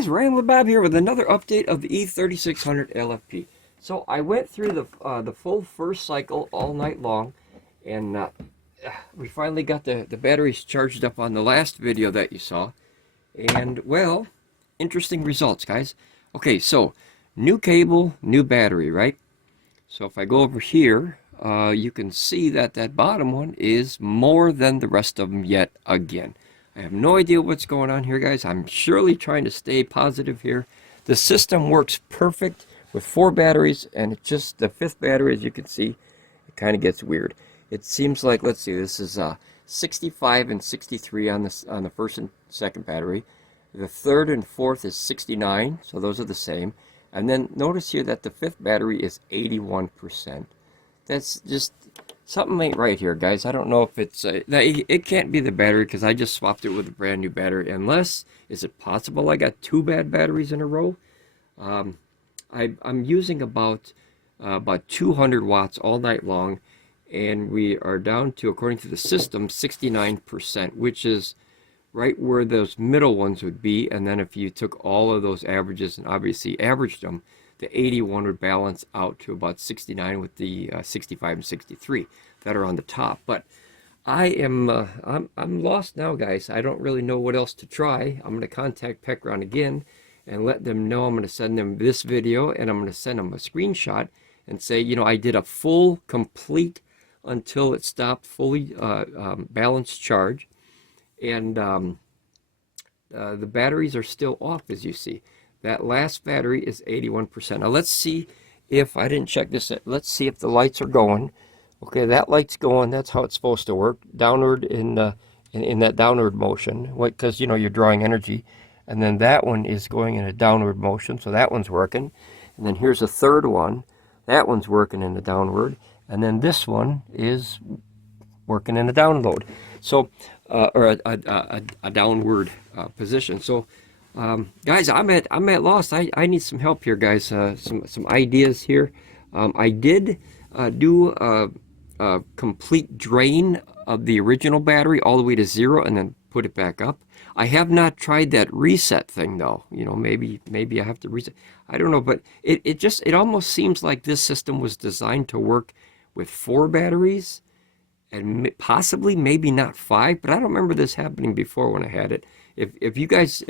guys, Ramblin Bob here with another update of the E3600LFP. So I went through the full first cycle all night long, and we finally got the batteries charged up on the last video that you saw. And, well, interesting results, guys. Okay, so new cable, new battery, right? So if I go over here, you can see that that bottom one is more than the rest of them yet again. I have no idea what's going on here, guys. I'm surely trying to stay positive here. The system works perfect with 4 batteries, and it's just the 5th battery, as you can see, it kind of gets weird. It seems like, let's see, this is 65 and 63 on the first and second battery. The third and fourth is 69, so those are the same. And then notice here that the 5th battery is 81%. That's just something ain't right here, guys. I don't know if it's it can't be the battery, because I just swapped it with a brand new battery. Unless, is it possible I got 2 bad batteries in a row? I'm using about 200 watts all night long, and we are down to, according to the system, 69%, which is right where those middle ones would be. And then if you took all of those averages and obviously averaged them, the 81 would balance out to about 69 with the 65 and 63 that are on the top. But I'm lost now, guys. I don't really know what else to try. I'm going to contact Pecron again and let them know. I'm going to send them this video, and I'm going to send them a screenshot and say, you know, I did a full, complete, until it stopped fully balanced charge. And the batteries are still off, as you see. That last battery is 81%. Now let's see if, I didn't check this, let's see if the lights are going. Okay, that light's going. That's how it's supposed to work. Downward in that downward motion, because, you know, you're drawing energy. And then that one is going in a downward motion, so that one's working. And then here's a third one. That one's working in the downward. And then this one is working in a download. So, or a downward position. So, guys, I'm at loss. I need some help here, guys. Some ideas here. I did do a complete drain of the original battery all the way to 0 and then put it back up. I have not tried that reset thing, though. You know, maybe I have to reset. I don't know, but it almost seems like this system was designed to work with 4 batteries, and possibly maybe not 5, but I don't remember this happening before when I had it. If you guys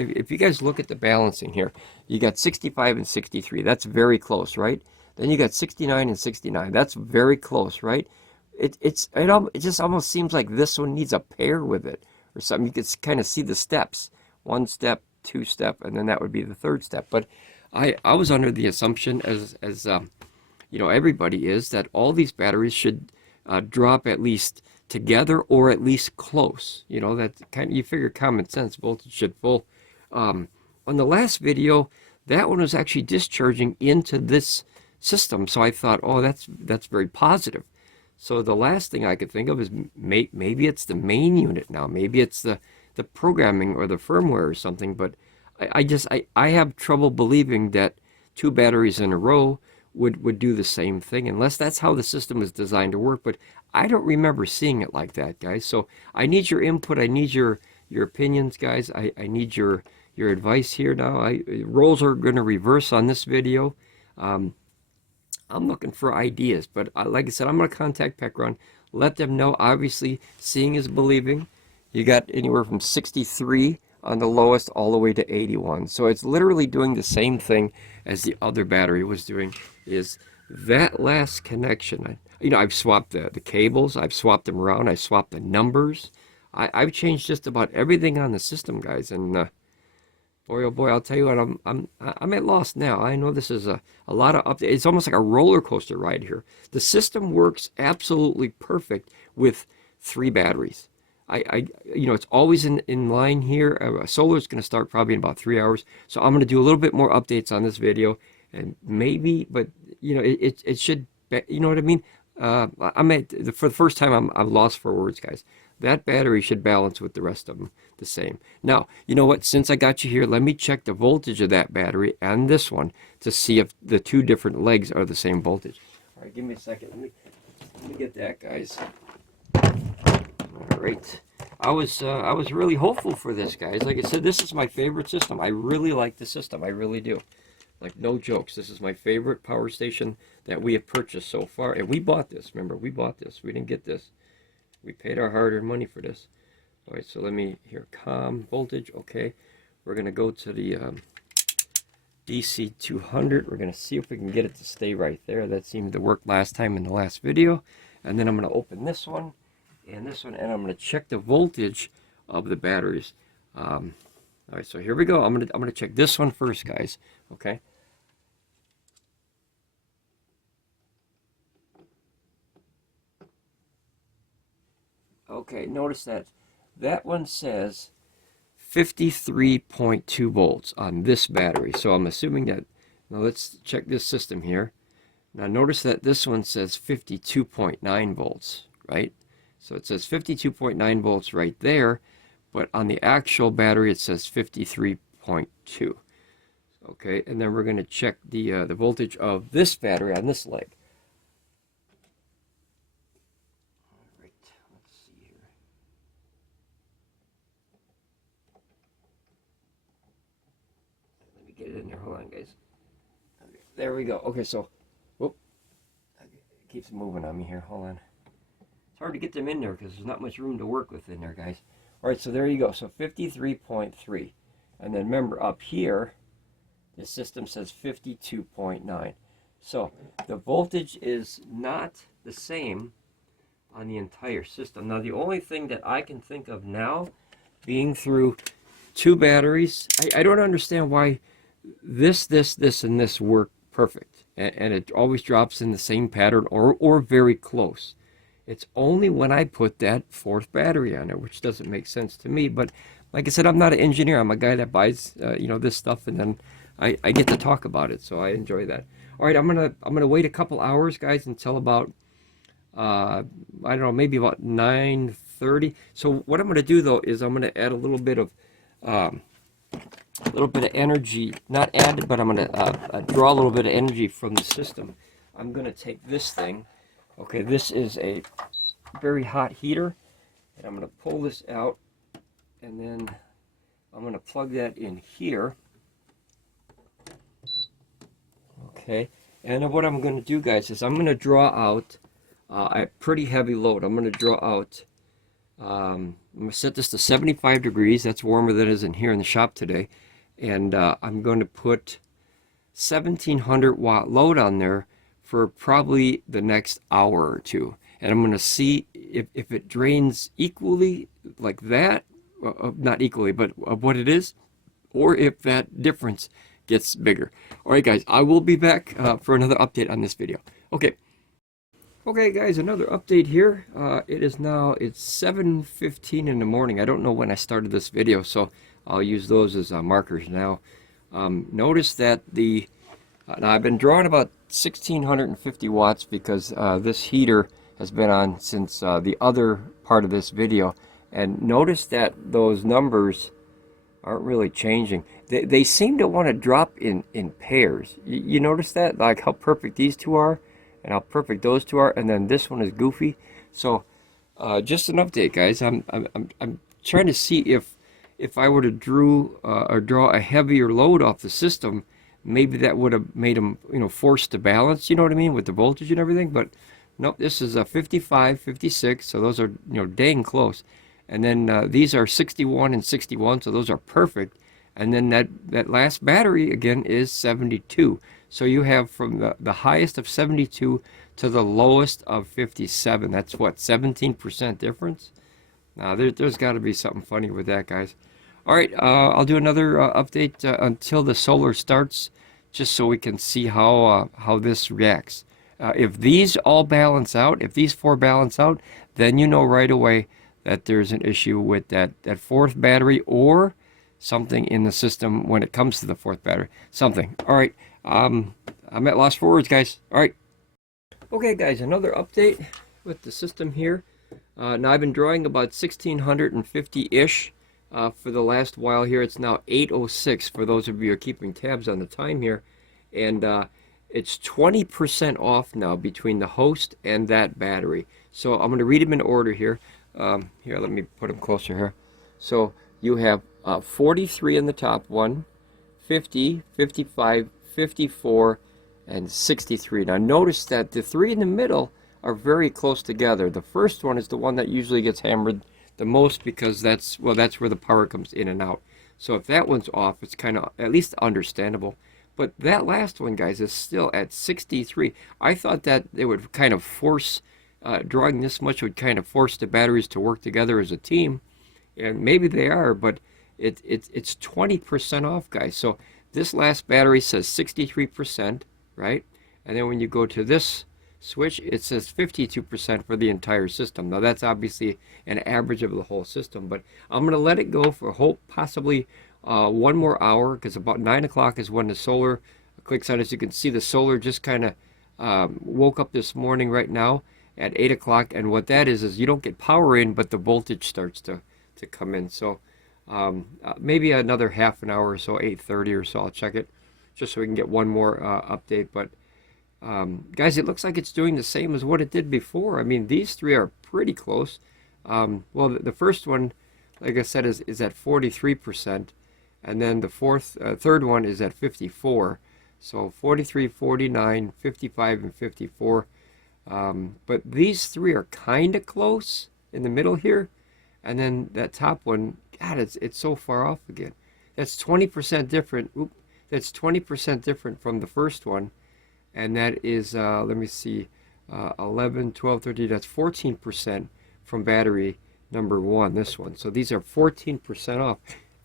look at the balancing here, you got 65 and 63. That's very close, right? Then you got 69 and 69. That's very close, right? It just almost seems like this one needs a pair with it or something. You can kind of see the steps: 1 step, 2 step, and then that would be the 3rd step. But I was under the assumption, as you know, everybody is, that all these batteries should drop at least together or at least close. You know, that kind of, you figure common sense, voltage should full. On the last video, that one was actually discharging into this system, so I thought, oh, that's very positive. So the last thing I could think of is maybe it's the main unit now, maybe it's the programming or the firmware or something. But I have trouble believing that 2 batteries in a row would do the same thing, unless that's how the system is designed to work. But I don't remember seeing it like that, guys. So I need your input. I need your opinions, guys. I need your advice here now. Roles are going to reverse on this video. I'm looking for ideas, but like I said, I'm going to contact Pecron, let them know. Obviously, seeing is believing. You got anywhere from 63 on the lowest all the way to 81. So it's literally doing the same thing as the other battery was doing. Is that last connection. You know, I've swapped the cables, I've swapped them around, I swapped the numbers. I've changed just about everything on the system, guys. And boy, oh boy, I'll tell you what, I'm at loss now. I know this is a lot of updates. It's almost like a roller coaster ride here. The system works absolutely perfect with 3 batteries. You know, it's always in line here. Solar is going to start probably in about 3 hours. So I'm going to do a little bit more updates on this video, and maybe, but you know, it should, you know what I mean? For the first time, I'm lost for words, guys. That battery should balance with the rest of them the same. Now, you know what? Since I got you here, let me check the voltage of that battery and this one to see if the 2 different legs are the same voltage. All right, give me a second. Let me get that, guys. All right. I was really hopeful for this, guys. Like I said, this is my favorite system. I really like the system. I really do. Like, no jokes. This is my favorite power station that we have purchased so far. And we bought this. Remember, we bought this. We didn't get this. We paid our hard-earned money for this. All right, so let me, here, COM voltage. Okay. We're going to go to the DC 200. We're going to see if we can get it to stay right there. That seemed to work last time in the last video. And then I'm going to open this one and this one, and I'm going to check the voltage of the batteries. All right, so here we go. I'm gonna check this one first, guys. Okay. Okay, notice that one says 53.2 volts on this battery. So I'm assuming that, now let's check this system here. Now notice that this one says 52.9 volts, right? So it says 52.9 volts right there, but on the actual battery it says 53.2. Okay, and then we're going to check the voltage of this battery on this leg. All right, let's see here. Let me get it in there. Hold on, guys. Okay, there we go. Okay, so, whoop, it keeps moving on me here. Hold on. It's hard to get them in there because there's not much room to work with in there, guys. All right, so there you go. So 53.3, and then remember up here, the system says 52.9. So the voltage is not the same on the entire system. Now the only thing that I can think of now, being through two batteries, I don't understand why this, and this work perfect. And it always drops in the same pattern or very close. It's only when I put that fourth battery on it, which doesn't make sense to me. But like I said, I'm not an engineer. I'm a guy that buys, this stuff, and then I get to talk about it, so I enjoy that. All right, I'm gonna wait a couple hours, guys, until about I don't know, maybe about 9:30. So what I'm gonna do though is I'm gonna add a little bit of energy, not add, but I'm gonna draw a little bit of energy from the system. I'm gonna take this thing. Okay, this is a very hot heater, and I'm gonna pull this out, and then I'm gonna plug that in here. Okay, and then what I'm going to do, guys, is I'm going to draw out a pretty heavy load. I'm going to draw out, I'm going to set this to 75 degrees. That's warmer than it is in here in the shop today. And I'm going to put 1700 watt load on there for probably the next hour or two. And I'm going to see if it drains equally like that, not equally, but what it is, or if that difference gets bigger. All right, guys, I will be back for another update on this video. Okay, guys, another update here. It's 7:15 in the morning. I don't know when I started this video, so I'll use those as markers now. Notice that now I've been drawing about 1650 watts because this heater has been on since the other part of this video, and notice that those numbers aren't really changing. They seem to want to drop in pairs. You notice that? Like how perfect these two are and how perfect those two are, and then this one is goofy. So just an update, guys. I'm trying to see if I were to draw a heavier load off the system, maybe that would have made them, forced to balance, you know what I mean, with the voltage and everything. But nope, this is a 55, 56, so those are, dang close. And then these are 61 and 61, so those are perfect. And then that last battery, again, is 72. So you have from the highest of 72 to the lowest of 57. That's what, 17% difference? Now, there's got to be something funny with that, guys. All right, I'll do another update until the solar starts, just so we can see how this reacts. If these all balance out, if these four balance out, then you know right away that there's an issue with that fourth battery or something in the system when it comes to the fourth battery. Something. All right. I'm at loss for words, guys. All right. Okay, guys, another update with the system here. Now I've been drawing about 1650-ish for the last while here. It's now 8:06 for those of you who are keeping tabs on the time here. And it's 20% off now between the host and that battery. So I'm going to read them in order here. Here, let me put them closer here. So you have 43 in the top one, 50, 55, 54, and 63. Now notice that the three in the middle are very close together. The first one is the one that usually gets hammered the most because that's where the power comes in and out. So if that one's off, it's kind of at least understandable. But that last one, guys, is still at 63. I thought that it would kind of force, drawing this much would kind of force the batteries to work together as a team. And maybe they are, but it's 20% off, guys. So this last battery says 63%, right? And then when you go to this switch, it says 52% for the entire system. Now that's obviously an average of the whole system, but I'm going to let it go for possibly one more hour, because about 9 o'clock is when the solar clicks on. As you can see, the solar just kind of woke up this morning right now at 8 o'clock, and what that is you don't get power in, but the voltage starts to come in. So maybe another half an hour or so, 8:30 or so, I'll check it just so we can get one more update. But guys, it looks like it's doing the same as what it did before. I mean, these three are pretty close. Well, the first one, like I said, is at 43%, and then the third one is at 54. So 43, 49, 55, and 54. But these three are kind of close in the middle here, and then that top one, God, it's so far off again. That's 20% different. Oop, that's 20% different from the first one. And that is, let me see, 11, 12, 13, that's 14% from battery number one, this one. So these are 14% off.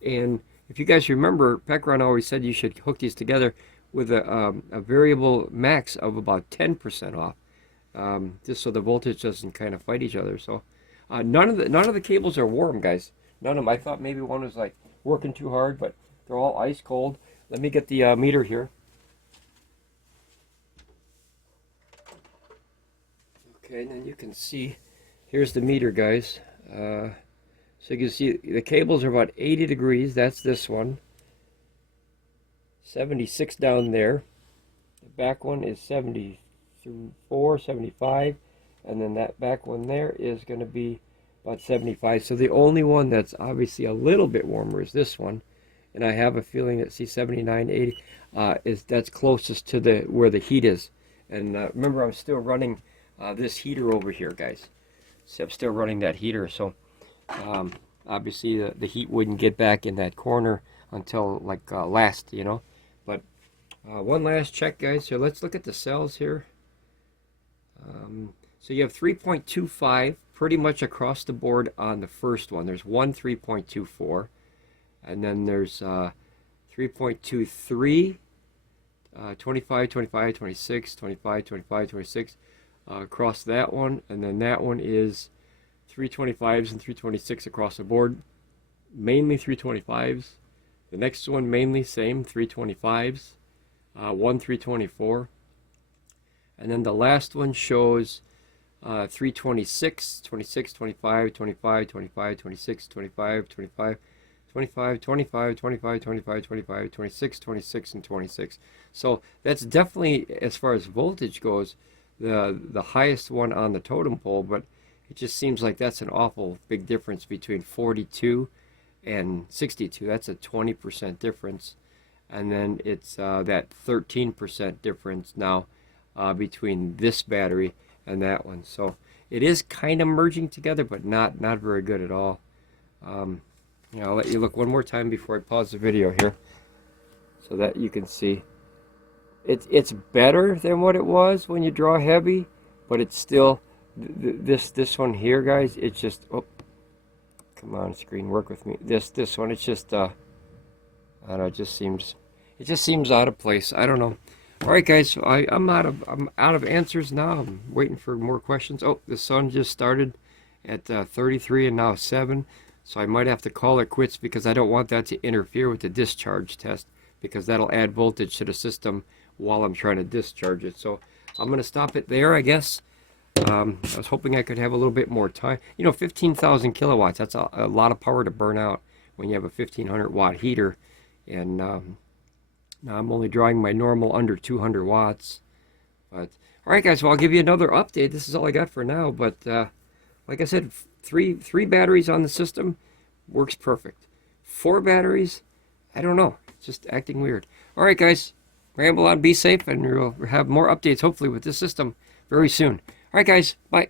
And if you guys remember, Pecron always said you should hook these together with a variable max of about 10% off, just so the voltage doesn't kind of fight each other. So none of the cables are warm, guys. None of them. I thought maybe one was like working too hard, but they're all ice cold. Let me get the meter here. Okay, and then you can see, here's the meter, guys. So you can see the cables are about 80 degrees. That's this one. 76 down there. The back one is 74, 75. And then that back one there is going to be about 75. So the only one that's obviously a little bit warmer is this one. And I have a feeling that, see, 79, 80, that's closest to where the heat is. And remember, I'm still running this heater over here, guys. See, I'm still running that heater, so obviously the heat wouldn't get back in that corner until like last, you know. But one last check, guys. So let's look at the cells here. So you have 3.25 pretty much across the board on the first one. There's one 3.24, and then there's 3.23, 25, 25, 26, 25, 25, 26. Across that one, and then that one is 325s and 326 across the board, mainly 325s. The next one mainly same 325s, one 324, and then the last one shows 326, 26, 25, 25, 25, 26, 25, 25, 25, 25, 25, 25, 25, 26, 26, and 26. So that's definitely, as far as voltage goes, the highest one on the totem pole, but it just seems like that's an awful big difference between 42 and 62. That's a 20% difference, and then it's that 13% difference now between this battery and that one. So it is kind of merging together, but not very good at all. I'll let you look one more time before I pause the video here, so that you can see. It's better than what it was when you draw heavy, but it's still this one here, guys. It's just, oh, come on, screen, work with me. This one, it's just I don't know, it just seems out of place. I don't know. All right, guys, so I'm out of answers now. I'm waiting for more questions. Oh, the sun just started at 33 and now 7, so I might have to call it quits because I don't want that to interfere with the discharge test, because that'll add voltage to the system while I'm trying to discharge it. So I'm going to stop it there, I guess. I was hoping I could have a little bit more time. You know, 15,000 kilowatts, that's a lot of power to burn out when you have a 1500 watt heater. And now I'm only drawing my normal under 200 watts. But all right, guys, well, I'll give you another update. This is all I got for now. But like I said, three batteries on the system, works perfect. 4 batteries, I don't know. It's just acting weird. All right, guys. Ramble on, be safe, and we'll have more updates, hopefully, with this system very soon. All right, guys. Bye.